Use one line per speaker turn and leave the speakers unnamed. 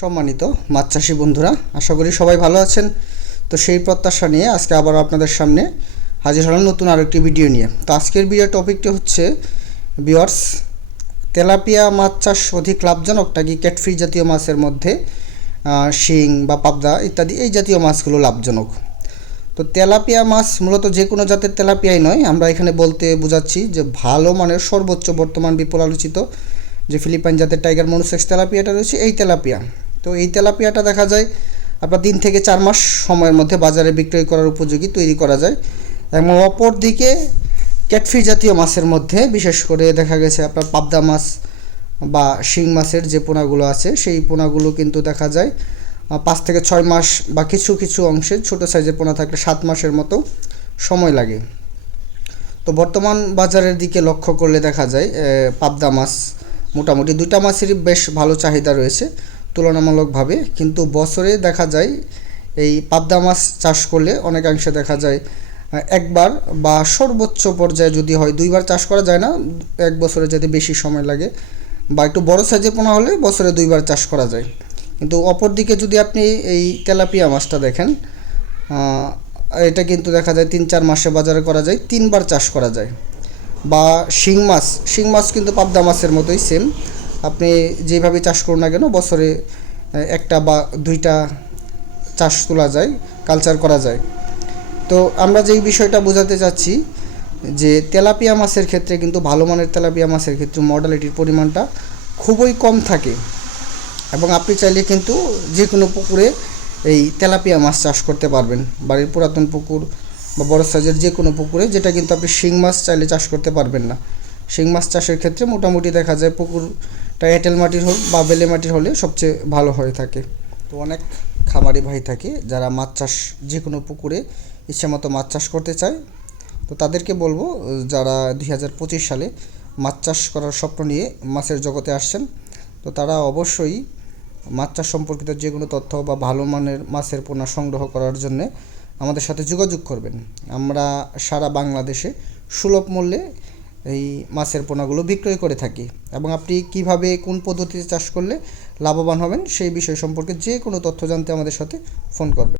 সম্মানিত মাছ চাষি বন্ধুরা, আশা করি সবাই ভালো আছেন। তো সেই প্রত্যাশা নিয়ে আজকে আবার আপনাদের সামনে হাজির হলাম নতুন আরেকটি ভিডিও নিয়ে। তো আজকের ভিডিও টপিকটি হচ্ছে বিয়ার্স তেলাপিয়া মাছ চাষ অধিক লাভজনক নাকি ক্যাটফি জাতীয় মাছের মধ্যে শিং বা পাবদা ইত্যাদি এই জাতীয় মাছগুলো লাভজনক? তো তেলাপিয়া মাছ মূলত যে কোনো জাতের তেলাপিয়াই নয়। আমরা এখানে বলতে বোঝাচ্ছি যে ভালো মানের সর্বোচ্চ বর্তমান বিপুল আলোচিত যে ফিলিপাইন জাতের টাইগার মনুসেক্স তেলাপিয়াটা রয়েছে, এই তেলাপিয়া। তো এই তেলাপিয়াটা দেখা যায়, আপনার তিন থেকে চার মাস সময়ের মধ্যে বাজারে বিক্রয় করার উপযোগী তৈরি করা যায়। এবং অপর দিকে ক্যাটফি জাতীয় মাছের মধ্যে বিশেষ করে দেখা গেছে আপনার পাবদা মাছ বা শিং মাছের যে পোনাগুলো আছে, সেই পোনাগুলো কিন্তু দেখা যায় পাঁচ থেকে ছয় মাস বা কিছু কিছু অংশে ছোট সাইজের পোনা থাকলে সাত মাসের মতো সময় লাগে। তো বর্তমান বাজারের দিকে লক্ষ্য করলে দেখা যায় পাবদা মাছ মোটামুটি দুইটা মাছেরই বেশ ভালো চাহিদা রয়েছে। তুলনামূলকভাবে, কিন্তু বছরে দেখা যায় এই পাবদা মাছ চাষ করলে অনেকাংশে দেখা যায় একবার বা সর্বোচ্চ পর্যায়ে যদি হয়, দুইবার চাষ করা যায় না, এক বছরে যদি বেশি সময় লাগে বা একটু বড় সাইজের পোনা হলে বছরে দুইবার চাষ করা যায়। কিন্তু অপরদিকে যদি আপনি এই তেলাপিয়া মাছটা দেখেন এটা কিন্তু দেখা যায় তিন চার মাসে বাজারে করা যায়, তিনবার চাষ করা যায়। বা শিং মাছ শিং মাছ কিন্তু পাবদা মাছের মতোই সেম আপনি যেভাবে চাষ করুন না কেন, বছরে একটা বা দুইটা চাষ তোলা যায় কালচার করা যায়। তো আমরা যেই বিষয়টা বোঝাতে চাচ্ছি, যে তেলাপিয়া মাছের ক্ষেত্রে কিন্তু ভালো মানের তেলাপিয়া মাছের ক্ষেত্রে মর্টালিটির পরিমাণটা খুবই কম থাকে। এবং আপনি চাইলে কিন্তু যে কোনো পুকুরে এই তেলাপিয়া মাছ চাষ করতে পারবেন। বাড়ির পুরাতন পুকুর বা বড় সাইজের যে কোনো পুকুরে, যেটা কিন্তু আপনি শিং মাছ চাইলে চাষ করতে পারবেন না। শিং মাছ চাষের ক্ষেত্রে মোটামুটি দেখা যায় পুকুরটা এঁটেল মাটির হোক বা বেলে মাটির হলে সবচেয়ে ভালো হয়ে থাকে। তো অনেক খামারি ভাই থাকে যারা মাছ চাষ যে কোনো পুকুরে ইচ্ছা মতো মাছ চাষ করতে চায়। তো তাদেরকে বলব, যারা দুই হাজার পঁচিশ সালে মাছ চাষ করার স্বপ্ন নিয়ে মাছের জগতে আসছেন, তো তারা অবশ্যই মাছ চাষ সম্পর্কিত যে কোনো তথ্য বা ভালো মানের মাছের পোনা সংগ্রহ করার জন্য আমাদের সাথে যোগাযোগ করবেন। আমরা সারা বাংলাদেশে সুলভ মূল্যে এই মাছের পোনাগুলো বিক্রয় করে থাকি। এবং আপনি কীভাবে কোন পদ্ধতিতে চাষ করলে লাভবান হবেন সেই বিষয় সম্পর্কে যে কোনো তথ্য জানতে আমাদের সাথে ফোন করবেন।